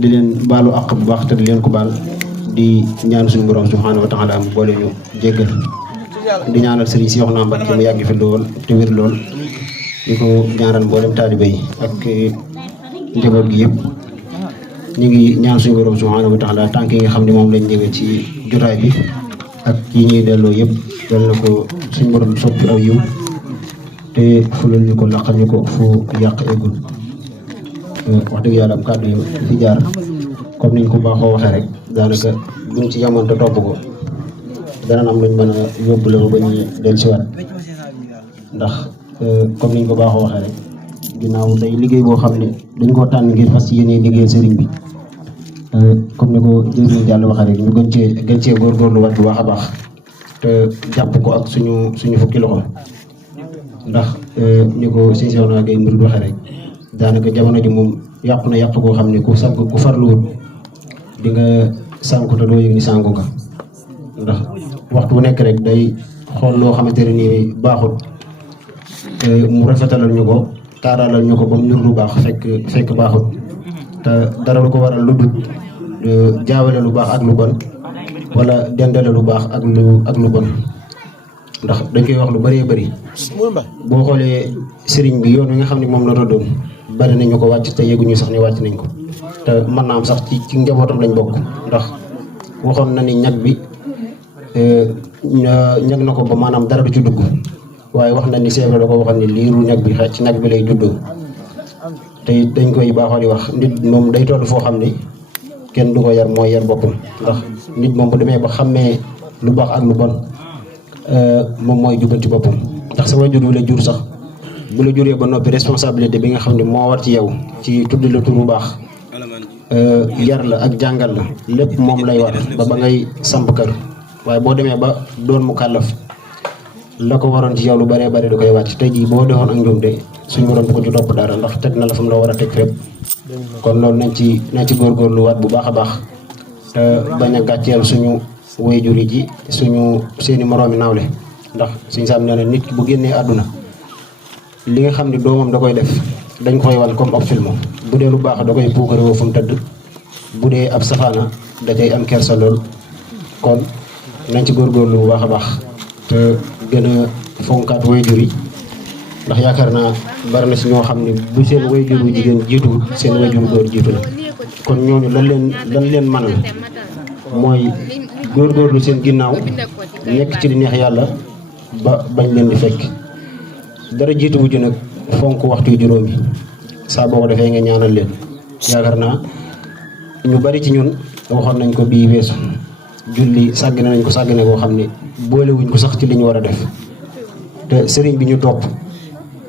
di leen baalu àq bu baax te di leen ko baal di ñaan suñu borom subhanahu wa taala mu boole ñu jéggal di ñaanal Serigne Cheikhouna Mbacké mu yàgg fi lool te wér lool di ko ñaanal mboolem taalibe yi ak njaboot gi yëpp ñu ngi ñaan suñu borom subhanahu wa taala tànk yi nga xam ne moom lañ ñëwee ci jotaay bi ak yi ñuy delloo yëpp yal na ko suñu borom soppi aw yiw te fulal ñu ko laqal ñu ko fu yàq eggul wax dëgg yàlla am kàddu yi fi jaar comme niñ ko baaxoo waxee rek daanaka buñ ci yamoon te topp ko dana am luñ mën a yóbbule ba ñuy dellusiwaat ndax comme niñ ko baaxoo waxee rek ginnaaw day liggéey boo xam ne dañ koo tànn ngir fas yéene liggéey sëriñ bi comme ni ko jëriñ jàll waxee rek ñu gën cee góorgóorluwaat bu baax a baax te jàpp ko ak suñu fukki loxo ndax ni ko sëñ Cheikhouna Gaye Mouride waxee rek daanaka jamono ji moom yàqu na yàqu koo xam ne ku farluwut di nga sànku te doo yëg ni sànku nga ndax waxtu bu nekk rek day xool loo xamante ne nii baaxut mu rafetalal ñu ko taaralal ñu ko ba mu ñur lu baax fekk baaxut te dara lu ko waral lu dul jaawale lu baax ak lu bon wala dendale lu baax ak lu bon ndax dañ koy wax lu bëree bëri boo xoolee sëriñ bi yoon wi nga xam ne moom la doon bari nañu ko wàcc te yëguñu sax ni wàcc nañ ko te mën naa am sax ci njabootam lañ bokk ndax waxoon na ni ñag bi ñag na ko ba maanaam dara du ci dugg waaye wax na ni seebra da ko waxoon ni liiru ñag bi ci ñag bi lay juddoo te dañ koy baaxoo di wax nit moom day toll foo xam ni kenn du ko yar mooy yar boppam ndax nit moom bu demee ba xàmmee lu baax ak lu bon moom mooy jubanti boppam ndax sa waajur wi la jur sax bu la juree ba noppi responsabilité bi nga xam ne moo war ci yow ci tudd la tur bu baax yar la ak jàngal la lépp moom lay war ba ngay samp kër waaye boo demee ba doon mu kàllaf la ko waroon ci yow lu bëree bëri da koy wàcc tey jii boo defoon ak njuumte suñu borom bu ko ci topp dara ndax teg na la fa mu la war a teg fépp kon loolu nañ ci góorgóorlu waat bu baax a baax te bañ a gàcceel suñu waajur yi ji seeni moroomi nawle ndax suñu saam nee na nit bu génnee àdduna li nga xam ne doomam da koy def dañ koy wan comme ab film bu dee lu baax da koy puukarewoo fu mu tëdd bu dee ab safaana da cay am kersa lool kon nañ ci góorgóorlu bu baax a baax te gën a fonkaat waajur yi ndax yaakaar naa bari na si ñoo xam ne bu seen waajur wu jigéen jiitu seen waajur góor jiitu la kon ñooñu lan leen mënal mooy góorgóorlu seen ginnaaw nekk ci li neex yàlla ba bañ leen di fekk dara jiitu wujj nag fonk waxtu yu juróomi saa boo ko defee nga ñaanal leen yaakaar naa ñu bari ci ñun waxoon nañ ko bii weesu julli sàggane nañ ko sàggane koo xam ne boolewuñ ko sax ci li ñu war a def te sëriñ bi ñu topp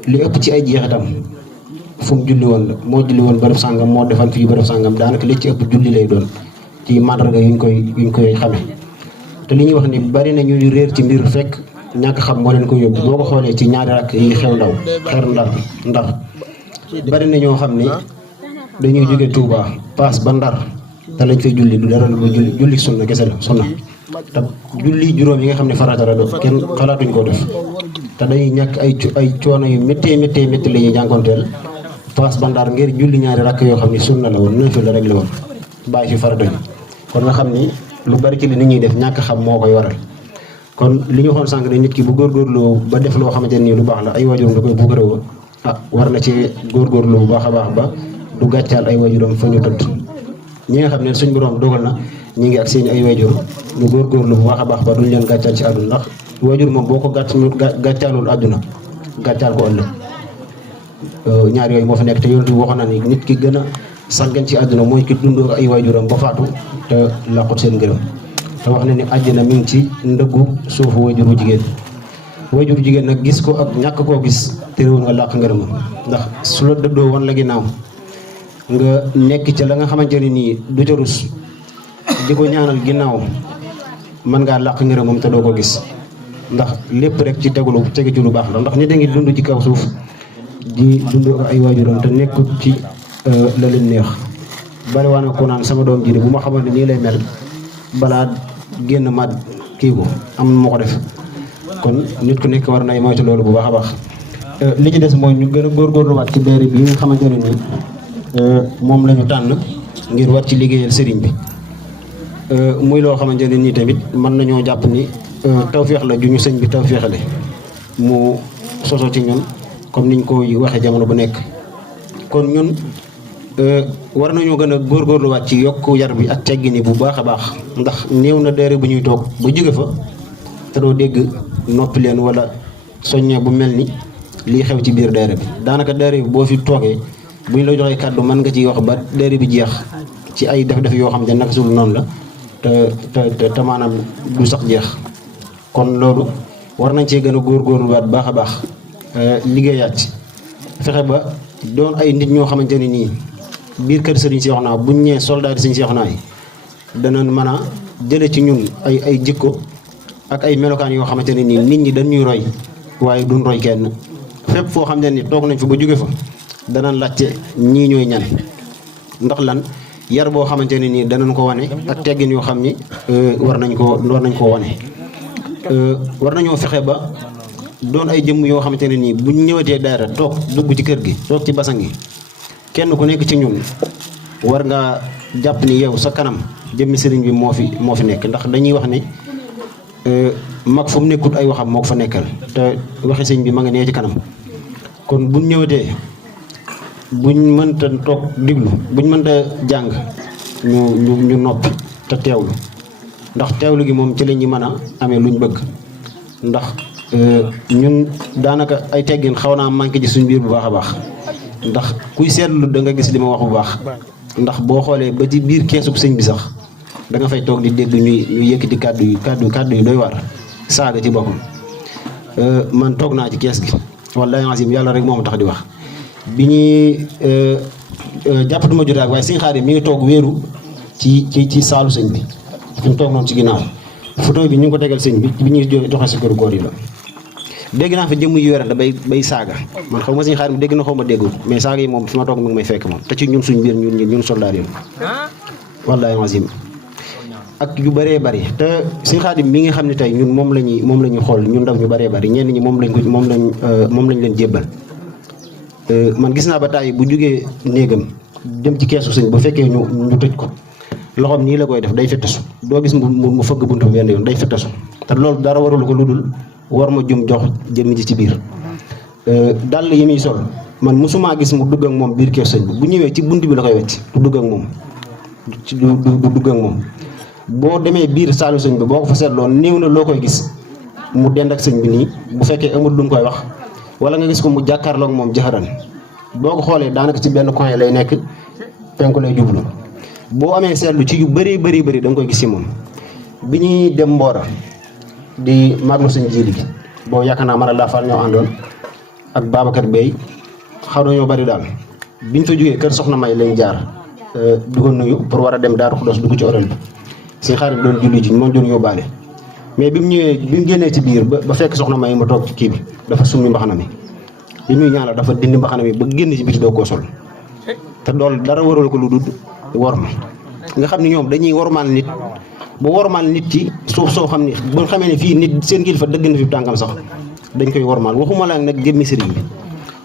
li ëpp ci ay jeexitam fu mu julli woon la moo julli woon bërëb sàngam moo defal fii bërëb sàngam daanaka li ci ëpp julli lay doon ci màndarga yuñ koy xame te li ñuy wax ni bari na ñuy réer ci mbir fekk ñàkk xam moo leen ko yóbbu boo ko xoolee ci ñaari rakk yi xew ndar bari na ñoo xam ni dañuy jóge Touba paas ba Ndar te lañ fay julli du dara lu julli sunna kese la sunna te julli juróom yi nga xam ne farata la doon kenn xalaatuñ koo def te dañuy ñàkk ay coono yu méttee la ñuy jànkoonteel paas ba Ndar ngir julli ñaari rakk yoo xam ne sunna la woon naafila la rek la woon bàyyi fi farata yi kon nga xam ni lu bari ci li nit ñuy def ñàkk xam moo koy waral kon li ñu xoon sànq ne nit ki bu góorgóorloo ba def loo xamante ne nii lu baax la ay waajuram da koy buukarewoo war na ci góorgóorlu bu baax a baax ba du gàccaal ay waajuram fa ñu tëdd ñi nga xam ne suñ borom dogal na ñi ngi ak seen ay waajur ñu góorgóorlu bu baax a baax ba duñ leen gàccaal ci àdduna ndax waajur moom boo ko gàccaalul àdduna gàccaal ko ëllëg ñaar yooyu moo fi nekk te yonent bi waxoon na ni nit ki gën a sàggan ci àdduna mooy ki dundoo ay waajuram ba faatu te làqut seen ngërëm te wax na ni àjjana mi ngi ci ndëggu suufu waajuru jigéen nag gis ko ak ñàkk koo gis terewul nga làq ngërëm ndax su la dëddoo wan la ginnaaw nga nekk ca la nga xamante ne nii du ca rus di ko ñaanal ginnaaw mën ngaa làq ngërëmam te doo ko gis ndax lépp rek ci tege ci lu baax la ndax nit a ngi dund ci kaw suuf di dund ay waajuram te nekkut ci la leen neex bari waa na ko naan sama doom ji de bu ma xamoon ne nii lay mel balaa génn ma kii ko am na moo ko def kon nit ku nekk war nay moytu loolu bu baax a baax li ci des mooy ñu gën a góorgóorluwaat ci beeri bi nga xamante ne nii moom la ñu tànn ngir war ci liggéeyal sëriñ bi muy loo xamante ne nii tamit mën nañoo jàpp ni tawféex la ju ñu sëñ bi tawféexale mu soso ci ñun comme niñ ko waxee jamono bu nekk. kon ñun war nañoo gën a góorgóorluwaat ci yokk yar bi ak teggini bu baax a baax ndax néew na daare bu ñuy toog ba jóge fa te doo dégg noppi leen wala soññee bu mel ni lii xew ci biir daare bi. daanaka daare bi boo fi toogee bu ñu la joxee kàddu mën nga ciy wax ba daare bi jeex ci ay def-def yoo xam ne naka sul noonu la te maanaam du sax jeex. kon loolu war nañ cee gën a góorgóorluwaat baax a baax liggéeyaat ci fexe ba doon ay nit ñoo xamante ne nii biir kër Serigne Cheikhouna buñ ñëwee soldat Serigne Cheikhouna yi danañ mën a jële ci ñun ay jikko ak ay melokaan yoo xamante ne nii nit ñi dañuy roy waaye duñ roy kenn. fépp foo xam ne ni toog nañ fa ba jóge fa danañ laajte ñii ñooy ñan ndax lan yar boo xamante ne nii danañ ko wane ak teggin yoo xam ni war nañ koo wane. war nañoo fexe ba doon ay jëmm yoo xamante ne nii buñ ñëwatee daara toog dugg ci kër gi toog ci basang gi kenn ku nekk ci ñun war nga jàpp ni yow sa kanam jëmmi sëriñ bi moo fi nekk. ndax dañuy wax ni mag fu mu nekkut ay waxam moo ko fa nekkal te waxi sëñ bi ma nga nee ci kanam. kon buñ ñëwatee buñ mënta toog diglu buñ mënta jàng ñu noppi te teewlu ndax teewlu gi moom ci la ñuy mën a amee luñ bëgg. ndax ñun daanaka ay teggin xaw naa manqué ci suñ biir bu baax a baax ndax kuy seetlu da nga gis li ma wax bu baax. ndax boo xoolee ba ci biir keesub sëñ bi sax da nga fay toog di dégg ñuy yëkkati kàddu yi doy waar saaga ci boppam. man toog naa ci kees gi wallaahi azim yàlla rek moo ma tax di wax. bi ñuy jàppatuma jotaay waaye sëñ Xaadim mi ngi toog wéeru ci saalu sëñ bi fi mu toog noonu ci ginnaaw photo bi ñu ngi ko tegal sëñ bi ñuy joxe si këru góor yi la. dégg naa fa jëmm yu yorante bay saaga man xaw ma sëñ Xaadim dégg na xaw ma déggul mais saaga yi moom fi ma toog mi ngi may fekk moom te ci ñun suñ biir ñun soldaar yi wallaahi azim ak yu bëree bëri te sëñ Xaadim mi nga xam ne tey ñun moom la ñuy xool ñun ndaw ñu bëree bëri ñenn ñi moom lañ leen jébbal. man gis naa ba tàyyi bu jógee néegam dem ci keesu sëñ ba fekkee ñu tëj ko loxoom nii la koy def day fettasu doo gis mu fëgg buntu benn yoon day fettasu te loolu dara warul ko lu dul war ma jum jox jëmmi ji ci biir. dàll yi muy sol man mosumaa gis mu dugg ak moom biir keesu sëñ bi bu ñëwee ci bunt bi la koy wecc du dugg ak moom du dugg ak moom. boo demee biir saalu sëñ bi boo ko fa seetloo néew na loo koy gis mu dend ak sëñ bi nii bu fekkee amul lu mu koy wax wala nga gis ko mu jàkkaarloog moom jaxaran boo ko xoolee daanaka ci benn coin lay nekk penku lay jublu. boo amee seetlu ci yu bëri da nga koy gis ci moom. bi ñuy dem Mbora di maglu sëñ jiili gi boo yaakaar naa mara laa fal ñoo àndoon ak Babacar Bey xaw na ñoo bëri daal biñ fa jógee kër Soxna May lañ jaar du ko nuyu pour war a dem Daaru Xudoos dugg ci oral bi sëñ Xaadim doon julli ji moom doon yóbbaale. mais bi mu génnee ci biir ba fekk Soxna May ma toog ci kii bi dafa summi mbaxana mi li muy ñaanal dafa dindi mbaxana mi ba génn ci biti doo koo sol te loolu dara waral ko lu dul wor ma nga xam ne ñoom dañuy wormaal nit ba wormaal nit ci suuf soo xam ne bu xamee ne fii nit seen kilifa dëgg na fi tànkam sax dañ koy wormaal waxuma la nag jëmmi sëriñ bi.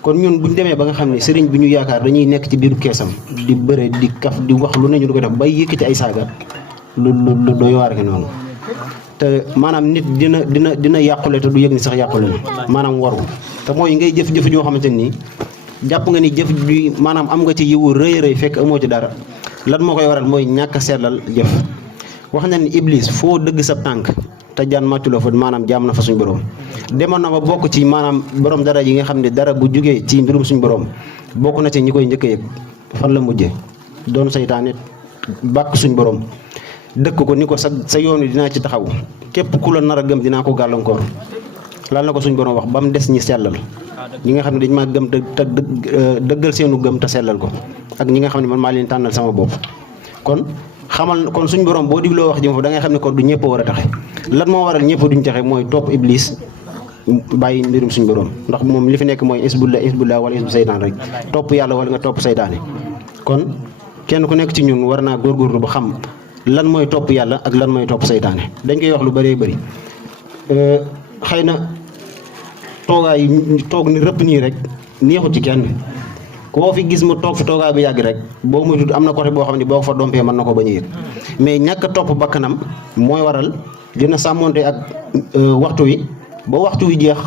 kon ñun buñ demee ba nga xam ne sëriñ bi ñu yaakaar dañuy nekk ci biiru keesam di bëre di kaf di wax lu ne ñu du ko def bay yëkkati ay saaga lu doy waar ke noonu. te maanaam nit dina yàqule te du yëg ni sax yàqule na maanaam waru te mooy ngay jëf joo xamante ni jàpp nga ni jëf ji maanaam am nga ci yiwu rëy fekk amoo ci dara lan moo koy waral mooy ñàkk a seetlal jëf. wax na ni Iblis foo dëgg sa tànk te jaan màcculoo fa maanaam jaam na fa suñ borom. demoon na ba bokk ci maanaam borom dara yi nga xam ne dara bu jugee ci mbirum suñ borom bokk na ci ñi koy njëkk a yëg fan la mujjee doon saytaane bàkk suñ borom. dëkk ko ni ko sa yoon wi dinaa ci taxaw képp ku la nar a gëm dinaa ko gàllankoor lan la ko suñ borom wax ba mu des ñi sellal ñi nga xam ne dañ maa gëm te dëggal seenu gëm te sellal ko ak ñi nga xam ne man maa leen tànnal sama bopp. kon suñ borom boo digloo wax ji moom da ngay xam ne kon du ñëpp a war a taxe lan moo waral ñëpp duñ taxe mooy topp Iblis bàyyi mbirum suñ borom ndax moom li fi nekk mooy isbullah wala isbu saytaan rek topp yàlla wala nga topp saytaane. kon kenn ku nekk ci ñun war naa góorgóorlu ba xam lan mooy topp yàlla ak lan mooy topp saytaane. dañ koy wax lu bëree bëri xëy na toog ni rëpp nii rek neexut ci kenn koo fi gis mu toog fi toogaay bu yàgg rek boo muy tudd am na côté boo xam ne boo ko fa dompee mën na ko bañ a yëg mais ñàkk a topp bakkanam mooy waral dina sàmmonte ak waxtu wi ba waxtu wi jeex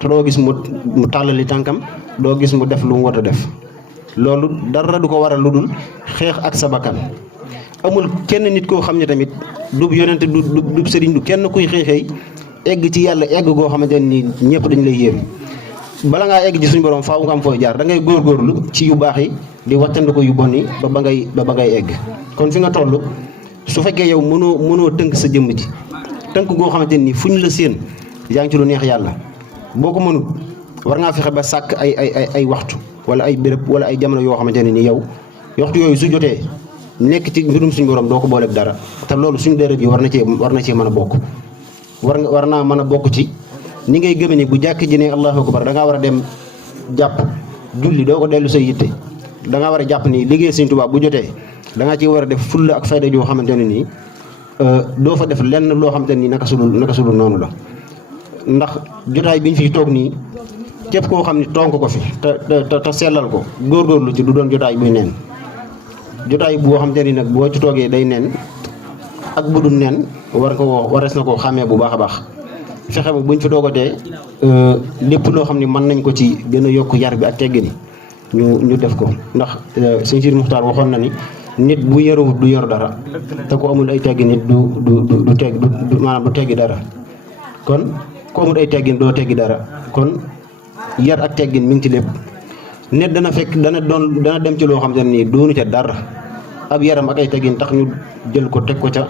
te doo gis mu tàllali tànkam doo gis mu def lu mu war a def loolu dara du ko waral lu dul xeex ak sa bakkan amul kenn nit koo xam ne tamit du yonente du sëriñ du kenn kuy xëy egg ci yàlla egg goo xamante ne nii ñëpp dañu lay yéem bala ngaa egg ci suñu borom faaw nga am fooy jaar da ngay góorgóorlu ci yu baax yi di wattandi ko yu bon yi ba ngay egg kon fi nga toll su fekkee yow mënoo tënk sa jëmm ji tënk goo xamante ne nii fu ñu la séen yaa ngi ci lu neex yàlla boo ko mënut war ngaa fexe ba sàkk ay waxtu wala ay béréb wala ay jamono yoo xamante ne nii yow waxtu yooyu su jotee nekk ci mbirum suñu borom doo ko booleeg dara te loolu suñu deret yi war na cee mën a bokk war naa mën a bokk ci ni ngay gëme ni bu jàkk ji ne allahu akbar da ngaa war a dem jàpp julli doo ko dellu say yitte da ngaa war a jàpp ni liggéey Sëñ Tuubaa bu jotee da ngaa ci war a def fulla ak fayda joo xamante ne nii doo fa def lenn loo xamante ne nii naka sudul noonu la ndax jotaay bi ñu fi toog nii képp koo xam ne tonk ko fi te sellal ko góorgóorlu ci du doon jotaay buy neen jotaay boo xamante ni nag boo ci toogee day neen ak bu dul neen warees na ko xàmmee bu baax a baax fexe ba buñ fi toogatee lépp loo xam ne mën nañ ko ci gën a yokk yar bi ak teggini ñu def ko ndax sëñ Sidi Muxtaar waxoon na ni nit bu yaruwut du yor dara te ko amul ay teggi nit du teggi dara kon ko amul ay teggin doo teggi dara kon yar ak teggin mi ngi ci lépp nit dana dem ci loo xam te ne nii doonu ca dara ab yaram ak ay teggin tax ñu jël ko teg ko ca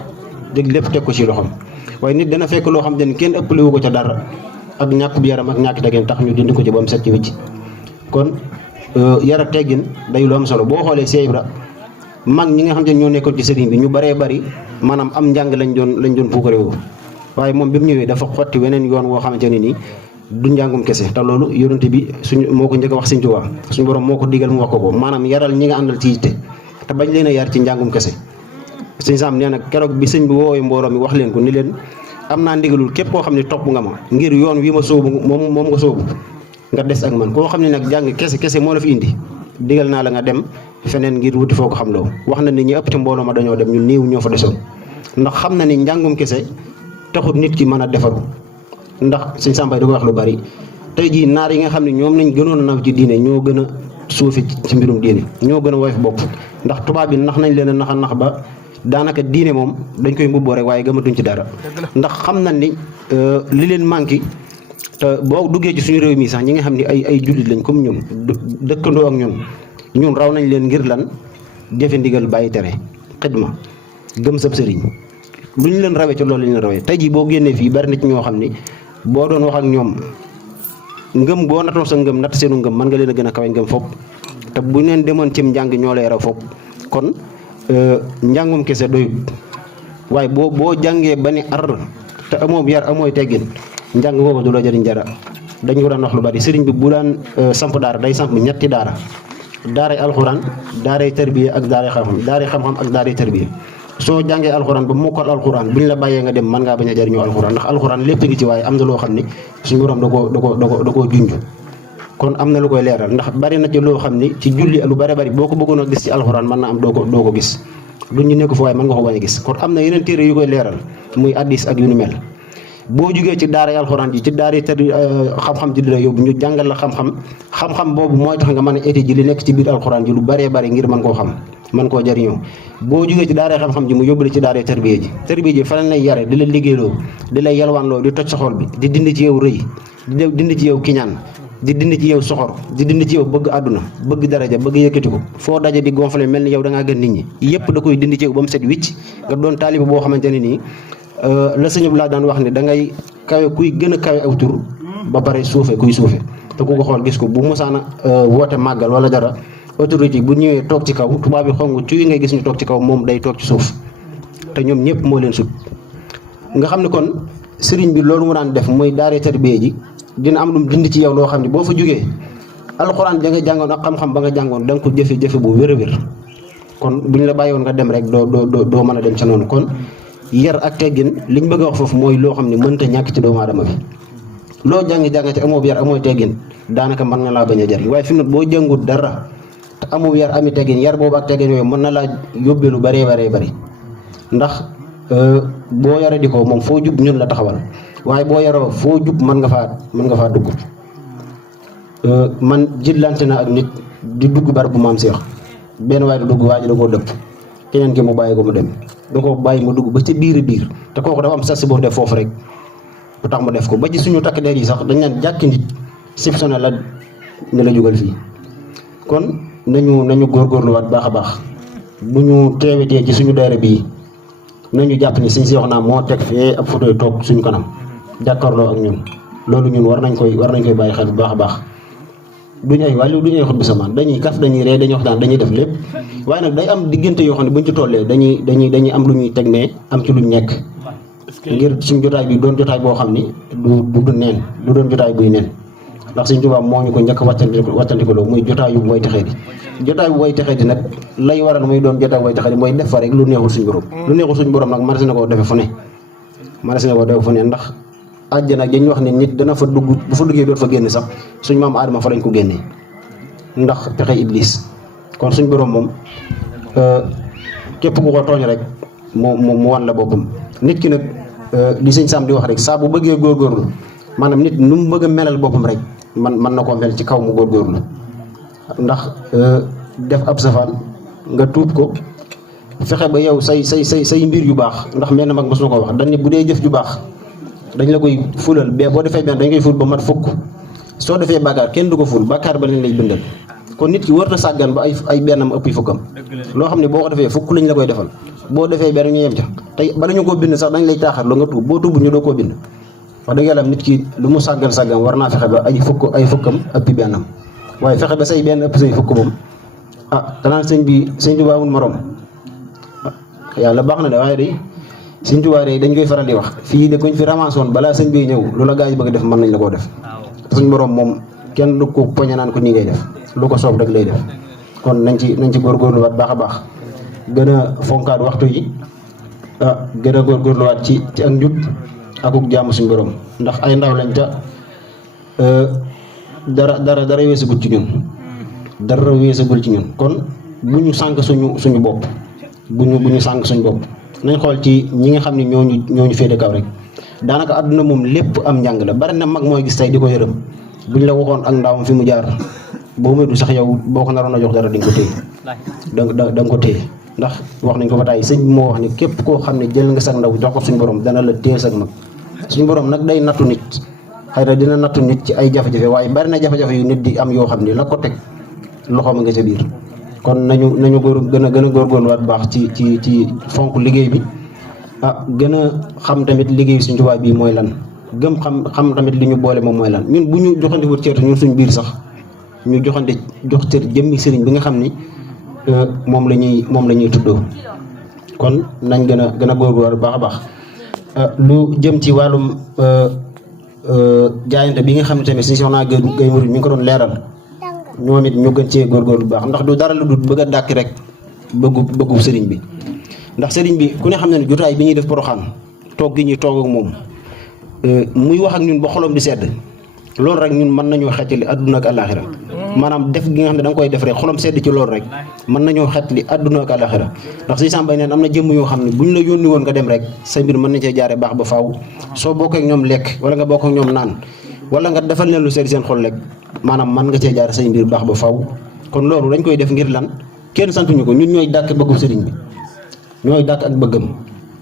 jël lépp teg ko ci loxoom waaye nit dana fekk loo xam te ne kenn ëppalewu ko ca dara ak ñàkk bu yaram ak ñàkk teggin tax ñu dindi ko ci ba mu set ci wicc kon yar ak teggin day lu am solo boo xoolee Cheikh Ibra mag ñi nga xam te ne ñoo nekkoon ci sëriñ bi ñu baree bari maanaam am njàng lañ doon puukare woo waaye moom bi mu ñëwee dafa xotti weneen yoon woo xamante ne nii du njàngum kese te loolu yonente bi moo ko njëkk a wax Sëñ Tuubaa suñu borom moo ko digal mu wax ko maanaam yaral ñi nga àndal ci yitte te bañ leen a yar ci njàngum kese sëñ Sam nee na keroog bi sëñ bi woowee mbooloo mi wax leen ko ni leen am naa ndigalul képp koo xam ne topp nga ma ngir yoon wi ma sóobu moom nga sóobu nga des ak man koo xam ne nag jàng kese moo la fi indi digal naa la nga dem feneen ngir wuti foo ko xam loo wax na ni ñi ëpp ci mbooloo ma dañoo dem ñu néew ñoo fa desoon ndax xam na ni njàngum kese taxut nit ki mën a defaru ndax sëñ Samba da ko wax lu bari tey jii naar yi nga xam ne ñoom lañ gënoon a naw ci diine ñoo gën a suufi ci mbirum diine ñoo gën a woyof bopp ndax tubaab bi nax nañ leen a nax ba daanaka diine moom dañ koy mbubboo rek waaye gëmatuñ ci dara ndax xam nañ ni li leen manqué te boo duggee ci suñu réew mi sax ñi nga xam ne ay jullit lañ comme ñun dëkkandoo ak ñun raw nañ leen ngir lan jëfe ndigal bàyyi tere xidma gëm sab sëriñ lu ñu leen rawee ci loolu la ñu leen rawee tey jii boo génnee fii bari na ci ñoo xam ni boo doon wax ak ñoom ngëm boo natoo sa ngëm natt seenu ngëm mën nga leen a gën a kawe ngëm fopp te bu ñu leen demoon cim njàng ñoo lay raw fopp kon njàngum kese doyut waaye boo jàngee ba ni ar te amoo yar amooy teggin njàng boobu du la jëriñ dara dañ ko daan wax lu bari sëriñ bi bu daan samp daara day samp ñetti daaray alxuraan daaray tarbiya ak daaray xam-xam ak daaray tarbiya soo jàngee alxuraan ba mokkal alxuraan buñ la bàyyee nga dem mën ngaa bañ a jëriñoo alxuraan ndax alxuraan lépp ngi ci waaye am na loo xam ni suñu borom da koo junj kon am na lu koy leeral ndax bari na ci loo xam ni ci julli lu bari boo ko bëggoon a gis ci alxuraan mën na am doo ko gis duñ ñu nekk fa waaye mën nga ko bañ a gis kon am na yeneen téere yu koy leeral muy addis ak yu ni mel boo jugee ci daaray alxuraan ji ci daaray xam-xam ji di la yóbbu ñu jàngal la xam-xam boobu mooy tax nga mën a étudier ji li nekk ci biir alxuraan ji lu bëree bëri ngir mën koo xam mën koo jëriñoo boo jugee ci daaray xam-xam ji mu yóbbu la ci daaray tarbiya ji fa lay yare di la liggéeyloo di la yalwaanloo di toj sa xol bi di dindi ci yow rëy di dindi ci yow kiñaan di dindi ci yow soxor di dindi ci yow bëgg àdduna bëgg daraja bëgg yëkkati ko foo daje di gonfale mel ni yow da ngaa gën nit ñi yëpp da koy dindi ci yow ba mu set wicc nga doon taaliba boo xamante ne nii la sëñ bi laa daan wax ne da ngay kawe kuy gën a kawe aw tur ba pare suufe kuy suufe te ku ko xool gis ko bu mosaana woote màggal wala dara autorité bu ñëwee toog ci kaw tubaab bi xong ci ngay gis ñu toog ci kaw moom day toog ci suuf te ñoom ñëpp moo leen sut nga xam ne kon sëriñ bi loolu mu daan def mooy daaree tarbiya ji dina am lu mu dindi ci yow loo xam ne boo fa jógee alxuraan ja nga jàngoon ak xam-xam ba nga jàngoon da nga ko jëfe bu wér a wér kon bu ñu la bàyyi woon nga dem rek doo mën a dem ca noonu kon yar ak teggin liñ bëgg a wax foofu mooy loo xam ne mënta ñàkk ci doomu aadama bi loo jàng te amoo yar amoo teggin daanaka mën na laa bañ a jariñ waaye fi mu ne boo jàngut dara amu yar ami teggin yar boobu ak teggin yooyu mën na laa yóbbee lu bëree bëri ndax boo yare di ko moom foo jub ñun la taxawal waaye boo yaroo foo jub mën nga faa dugg. man jitlante na ak nit di dugg barab bu maam Cheikh benn waaye du dugg waa ji da koo dëpp keneen ki mu bàyyi ko mu dem da ko bàyyi mu dugg ba ci biir te kooku dafa am sas boo def foofu rek bu tax mu def ko ba ci suñu takk der yi sax dañ naan jàkki nit soupçonné la ne la jógal fii. kon nañu góorgóorluwaat baax a baax bu ñu teewetee ci suñu daara bii nañu jàpp ni Sëñ Seexuna moo teg fee ab photo toog suñu kanam jàkkaarloo ak ñun loolu ñun war nañ koy bàyyi xel bu baax a baax. duñu ay wàllu duñu ay xut bi samaan dañuy kaf dañuy ree dañuy waxtaan dañuy def lépp waaye nag day am diggante yoo xam ne buñ ci tollee dañuy am lu ñuy teg ne am ci luñ nekk ngir suñ jotaay bi doon jotaay boo xam ni du neen du doon jotaay buy neen ndax Sëñ Tuubaa moo ñu ko njëkk wàccandikoloo muy jotaay yu way texee di jotaay bu way texee di nag lay waral muy doon jotaay bu way texee di mooy def fa rek lu neexul suñ borom lu neexul suñ borom nag mënees na koo defe fu ne ndax àjjana dañuy wax ne nit dana fa dugg bu fa duggee doot fa génn sax suñ maam Aadama fa lañ ko génnee ndax pexe iblis kon suñ borom moom képp ku ko tooñ rek mu wan la boppam nit ki nag li sëñ Sam di wax rek saa bu bëggee góorgóorlu maanaam nit nu mu bëgg a melal boppam rek man na koo mel ci kaw mu góorgóorlu ndax def ab safaan nga tuub ko fexe ba yow say mbir yu baax ndax mel na mag mos na ko wax dañ ne bu dee jëf ju baax dañ la koy fulal mais boo defee benn dañ koy ful ba mat fukk soo defee bàkkaar kenn du ko ful bàkkaar ba lañ lay bindal kon nit ki war na sàggan ba ay bennam ëpp fukkam loo xam ne boo ko defee fukk lañ la koy defal boo defee benn ñu yem ca tey bala ñu koo bind sax dañ lay taaxar lu nga tuub boo tuub ñu doo koo bind wax dëgg yàlla nit ki lu mu sàggan war naa fexe ba ay fukkam ëppi bennam waaye fexe ba say benn ëpp say fukk moom danaan sëñ bi baamul morom yàlla baax na de waaye day Sëñ Tuubaa dañ koy faral di wax fii de kuñ fi ramassoon balaa sëñ bi ñëw lu la gaa yi bëgg def mën nañ la koo def suñ borom moom kenn du ko poñe naan ko nii ngay def lu ko soob rek lay def kon nañ ci góorgóorluwaat baax a baax gën a fonkaat waxtu yi gën a góorgóorluwaat ci ak njub akuk jaamu suñ borom ndax ay ndaw lañ ta dara weesagul ci ñun kon bu ñu sànk suñu bopp bu ñu sànk suñu bopp nañ xool ci ñi nga xam ne ñooñu féete kaw rek daanaka àdduna moom lépp am njàng la bari na mag mooy gis tey di ko yërëm buñ la waxoon ak ndawam fi mu jaar boo moytu sax yow boo ko naroon a jox dara di nga ko téye da nga ko téye ndax wax nañ ko ba tàyyi sëñ bi moo wax ne képp koo xam ne jël nga sag ndaw jox ko suñu borom dana la téye sag mag suñu borom nag day nattu nit xëy na dina nattu nit ci ay jafe-jafe waaye bari na jafe-jafe yu nit di am yoo xam ne la ko teg loxoom nga ca biir kon nañu gën a góorgóorluwaat baax ci fonk liggéey bi gën a xam tamit liggéey Sëñ Tuubaa bi mooy lan xam tamit li ñu boole moom mooy lan ñun bu ñu joxante wut cër ñun suñ biir sax ñu jox cër jëmmi sëriñ bi nga xam ni moom la ñuy tuddoo kon nañ gën a góorgóorlu baax a baax lu jëm ci wàllum jaayante bi nga xam ne tamit Sëñ Seexuna Gay Murid mi ngi ko doon leeral ñoom it ñu gën cee góorgóorlu bu baax ndax du dara lu dul bëgg a dàkk rek bëggu sëriñ bi ndax sëriñ bi ku ne xam ne ne jotaay bi ñuy def Poroxaan toog gi ñuy toog ak moom muy wax ak ñun ba xolom di sedd loolu rek ñun mën nañoo xettali àdduna ak àllaaxira maanaam def gi nga xam ne da nga koy def rek xolom sedd ci loolu rek mën nañoo xettali àdduna ak àllaaxira ndax si sàmbay neen am na jëmm yoo xam ne buñ la yónni woon nga dem rek sa mbir mën nañ cee jaare baax ba faaw soo bokkee ak ñoom lekk wala nga bokk ak ñoom naan wala nga defal leen lu sedd seen xol rek maanaam man nga cee jaar say mbir baax ba faw kon loolu dañ koy def ngir lan kenn santuñu ko ñun ñooy dàkk bëggu sëriñ bi ñooy dàkk ak bëggam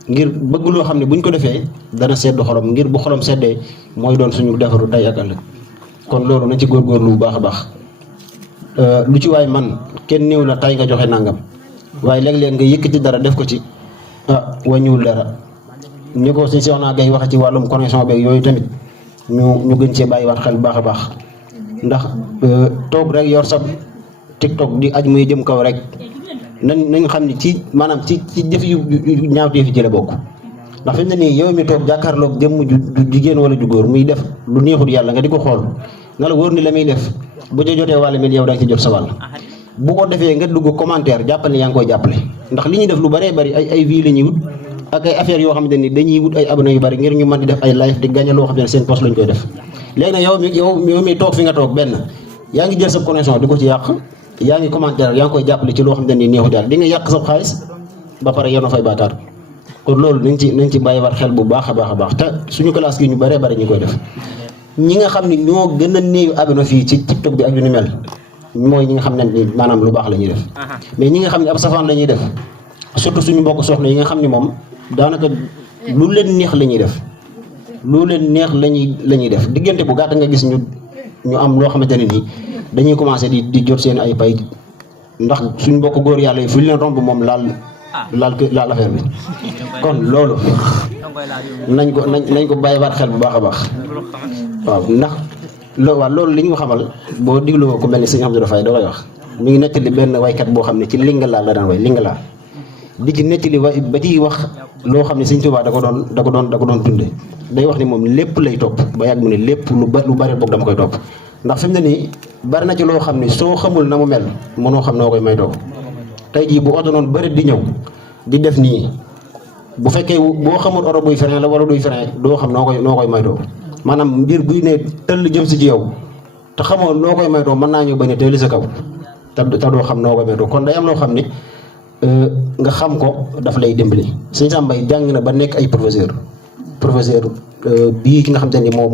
ngir bëgg loo xam ne buñ ko defee dana sedd xolam ngir bu xolam seddee mooy doon suñu defaru tey ak ëllëg kon loolu nañ ci góorgóorlu bu baax a baax lu ci waay man kenn néew na tay nga joxe nangam waaye léeg-léeg nga yëkkati dara def ko ci wàññiwul dara ñu ko Sëñ Seexuna Gay waxe ci wàllum connexion beeg yooyu tamit ñu gën cee bàyyiwaat xel bu baax a baax ndax toog rek yor sa TikTok di aj muy jëm kaw rek nañ xam ne ci maanaam ci jëf yu ñaawteef yi ci la bokk ndax fi mu ne nii yow mi toog jàkkaarloog jëmm ju jigéen wala ju góor muy def lu neexut yàlla nga di ko xool nga la wóor ni la muy def bu ca jotee wàll mi yow da nga ci jot sa wàll bu ko defee nga dugg commentaire jàppal ne yaa ngi koy jàppale ndax li ñuy def lu bëree bëri ay vie la ñuy wut ak ay affaires yoo xamante ni dañuy wut ay abonné yu bëri ngir ñu mën di def ay live di gagné loo xam ne seen poste lañ koy def léegi nag yow mi toog fi nga toog benn yaa ngi jël sa connexion di ko ci yàq yaa ngi commentaire yaa ngi koy jàppale ci loo xam ne nii neexu daal di nga yàq sa xaalis ba pare yow na fay baakaar kon loolu nañ ci bàyyiwaat xel bu baax a baax te suñu classe gi ñu bëree bëri ñu koy def ñi nga xam ne ñoo gën a néew abonné fii ci TikTok bi ak yu ni mel mooy ñi nga xam ne ni maanaam lu baax la ñuy def mais ñi nga xam ne ab safaan la ñuy def surtout suñu mbokk soxna yi nga xam ne moom daanaka lu leen neex la ñuy def lu leen neex la ñuy def diggante bu gàtt nga gis ñu am loo xamante ne nii dañuy commencé di jot seen ay pay ndax suñ mbokk góor yàlla yi fu ñu leen romb moom laal affaire bi kon loolu nañ ko bàyyiwaat xel bu baax a baax waaw ndax loolu li ñu xamal boo digloo ku mel ni sëñ Abdou Faye da koy wax mi ngi nettali benn waykat boo xam ne ci Lingala la daan way Lingala di ci nettali way ba ciy wax loo xam ne sëñ Tuubaa da ko doon dunde day wax ni moom lépp lay topp ba yàgg mu ne lépp lu bari boog dama koy topp ndax fi mu ne nii bari na ci loo xam ne soo xamul na mu mel mënoo xam noo koy maytoo tey jii bu oto noonu bëri di ñëw di def nii bu fekkee boo xamul oto buy frein la wala duy frein doo xam noo koy maytoo maanaam mbir buy ne tëll jëm si ci yow te xamoo noo koy maytoo mën naa ñëw ba ne tëll sa kaw te doo xam noo koy maytoo kon day am loo xam ne nga xam ko daf lay dimbali. Sëñ Samba jàng na ba nekk ay professeur bii ki nga xam te ni moo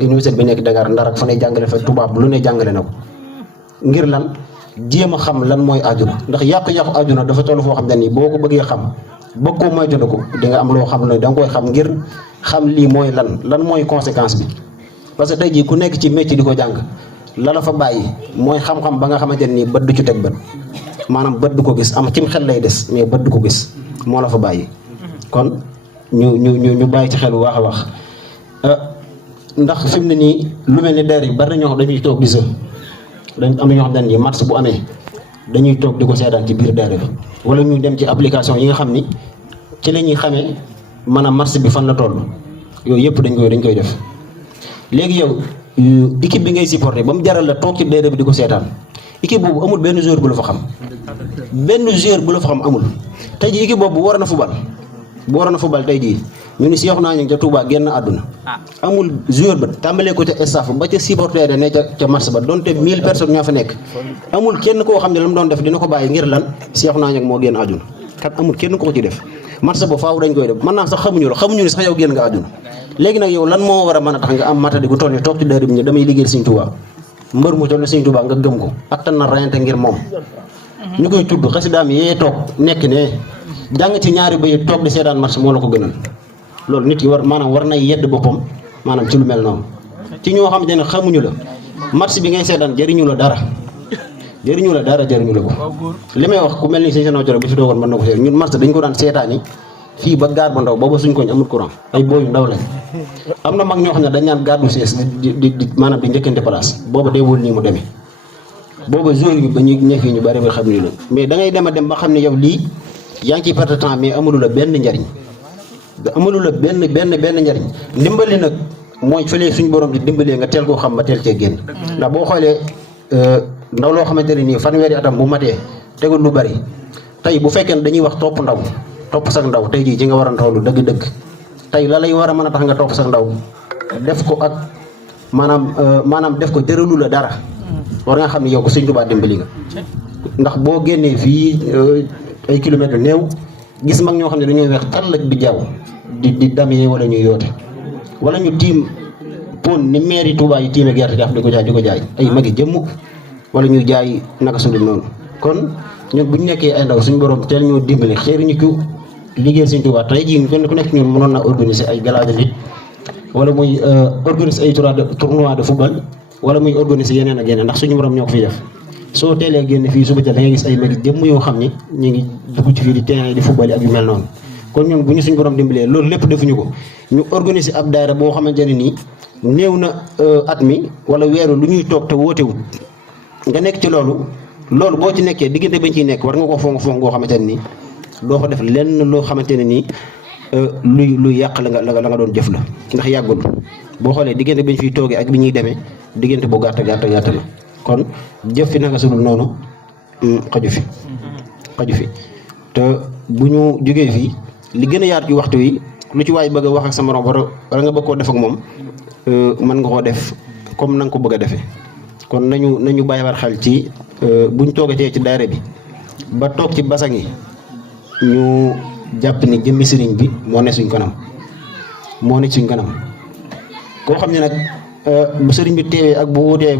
université bi nekk Dakar Ndar ak fa ne jàngale fa tubaab lu ne jàngale na ko ngir lan jéem a xam lan mooy àdduna ndax yàqu-yàqu àdduna dafa toll foo xam te ni boo ko bëggee xam bëgg koo moytu ko di nga am loo xam ne da nga koy xam ngir xam lii mooy lan mooy conséquence bi. parce que tey jii ku nekk ci métier di ko jàng la fa bàyyi mooy xam-xam ba nga xamante ne nii bët du ci teg bët maanaam bët du ko gis am cim xel lay des mais bët du ko gis moo la fa bàyyi kon. ñu bàyyi ci xel bu baax a baax ndax fi mu ne nii lu mel ni DER yi bari na ñoo xam dañuy toog di dañ am na ñoo xam ne nii match bu amee dañuy toog di ko seetaan ci biir DER bi wala ñu dem ci application yi nga xam ni ci la ñuy xamee maanaam match bi fan la toll yooyu yëpp dañ koy def léegi yow équipe bi ngay supporté ba mu jaral la toog ci DER bi di ko seetaan équipe boobu amul benn joueur bu la fa xam amul tey ji équipe boobu war na football tey jii ñu ni Cheikh naa ñu ca Touba génn àdduna amul joueur ba tàmbalee ko ca staff ba ca supporter ne ca match ba donte 1000 personnes ñoo fa nekk amul kenn koo xam ne la mu doon def dina ko bàyyi ngir lan Cheikh naa ñu moo génn àdduna kat amul kenn ko ci def match ba faaw dañ koy def mën naa sax xamuñu ni sax yow génn nga àdduna léegi nag yow lan moo war a mën a tax nga am matadi gu toll ni toog ci dër bi ñu damay liggéeyal Sëñ Touba mbër mu toll ni Sëñ Touba nga gëm ko attan na rayante ngir moom ñu koy tudd xasidaam yee toog nekk ne jàng ci ñaari bay toog di seetaan match moo la ko gënal loolu nit ki war na yedd boppam maanaam ci lu mel noonu ci ñoo xamante ne xamuñu la match bi ngay seetaan jëriñu la dara ko li may wax ku mel ni sëñ Sénégal Thioro bi fi doogoon mën na ko seet ñun match dañu ko daan seetaani fii ba gaar ba ndaw booba suñ koñ amul courant ay booyu ndaw lañ am na mag ñoo xam ne dañ naan gàddu sees di maanaam di njëkkante place booba deewul nii mu demee booba jour yi ba ñu ñëf yi ñu bari ba xam ni la mais da ngay dem a dem ba xam ne yow lii yaa ngi ciy perte temps mais amulu la benn njariñ ndimbali nag mooy fële suñu borom di dimbalee nga teel koo xam ba teel cee génn ndax boo xoolee ndaw loo xamante ne nii fanweeri atam bu matee tegul lu bari tey bu fekkee ne dañuy wax topp sax ndaw tey jii ci nga war a ndawlu dëgg-dëgg tey la lay war a mën a tax nga topp sax ndaw def ko ak maanaam def ko jëralu la dara war nga xam ne yow ko Sëñ Tuubaa dimbali nga ndax boo génnee fii ay kilomètres yu néew gis mag ñoo xam ne dañuy weex tàll ak bi jaww di damee wala ñuy yoote wala ñu tiim pon ni maire yi Touba yi tiime gerte gaaf di ko jaay ay magi jëmm wala ñuy jaay naka su dul noonu kon ñun bu ñu nekkee ay ndaw suñu borom teel ñoo dimbali xëy ñu ko liggéey Sëñ Tuubaa tey jii kenn ku nekk ñun mënoon naa organiser ay gala de lutte wala muy organiser ay tournoi de football wala muy organiser yeneen ak yeneen ndax suñu borom ñoo ko fiy def soo teelee génn fii suba teel da ngay gis ay magi jëmm yoo xam ni ñu ngi dugg ci fii di terrain di football ak yu mel noonu kon ñun bu ñu suñu borom dimbalee loolu lépp defuñu ko ñu organiser ab daayira boo xamante ne nii néew na at mi wala weeru lu ñuy toog te wootewut nga nekk ci loolu boo ci nekkee diggante bañ ciy nekk war nga ko fonk goo xamante ne nii doo ko def lenn loo xamante ne nii luy yàq la nga doon jëf la ndax yàggul boo xoolee diggante bañ fiy toogee ak bi ñuy demee diggante bu gàtt la kon jëf fi naka sudul noonu xaju fi te bu ñu jógee fii li gën a yaatu ci waxtu wi lu ci waay bëgg a wax ak sa morom wala nga bëgg koo def ak moom mën nga koo def comme na nga ko bëgg a defee kon nañu bàyyiwaat xel ci buñ toogatee ci daayira bi ba toog ci basang yi ñu jàpp ni jëmmi sëriñ bi moo ne suñ kanam koo xam ne nag bu sëriñ bi teewee ak bu wutee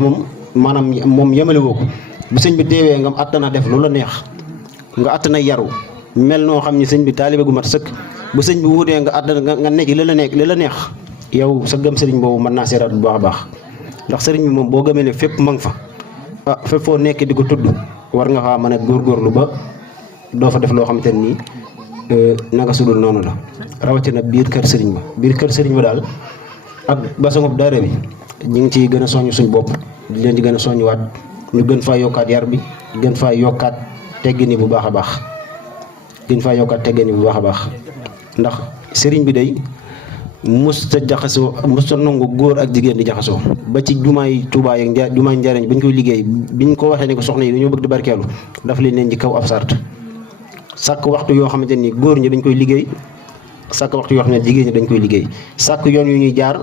maanaam moom yemale woo ko bu sëñ bi teewee nga àttana def lu la neex nga àttana yaru mel noo xam ne sëñ bi taalibe gu mat sëkk bu sëñ bi wutee nga àttana nga nekk li la neex yow sa gëm sëriñ boobu mën naa seeraat bu baax a baax ndax sëriñ bi moom boo gëmee ne fépp ma nga fa fépp foo nekk di ko tudd war nga faa mën a góorgóorlu ba doo fa def loo xamante nii naka sudul noonu la rawatina biir kër sëriñ ba daal ak basangub daara bi ñu ngi ciy gën a soññ suñ bopp di leen di gën a soññuwaat ñu gën faa yokkaat yar bi gën faa yokkaat teggini bu baax a baax ndax sëriñ bi day musta jaxasoo musta nangu góor ak jigéen di jaxasoo ba ci jumaay Tuubaa yeeg jumaay Njaaréem bi ñu koy liggéey biñ ko waxee ne ko soxna yi dañoo bëgg di barkeelu daf leen ci kaw ab sart sàkk waxtu yoo xamante ni góor ñi dañ koy liggéey sàkk waxtu yoo xam ne jigéen ñi dañ koy liggéey sàkk yoon yu ñuy jaar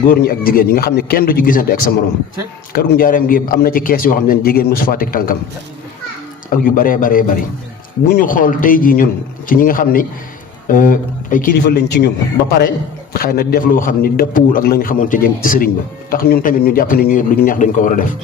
góor ñi ak jigéen ñi nga xam ne kenn du ci gisante ak sa morom këru Njaaréem gi am na ci kees yoo xam ne jigéen mosu faa teg tànkam ak yu baree bari bu ñu xool tey jii ñun ci ñi nga xam ni ay kilifa lañ ci ñun ba pare xëy na def loo xam ni dëppwul ak lañ xamoon ci jëm ci sëriñ ba tax ñun tamit ñu jàpp ni ñu lu ñu neex dañ ko war a def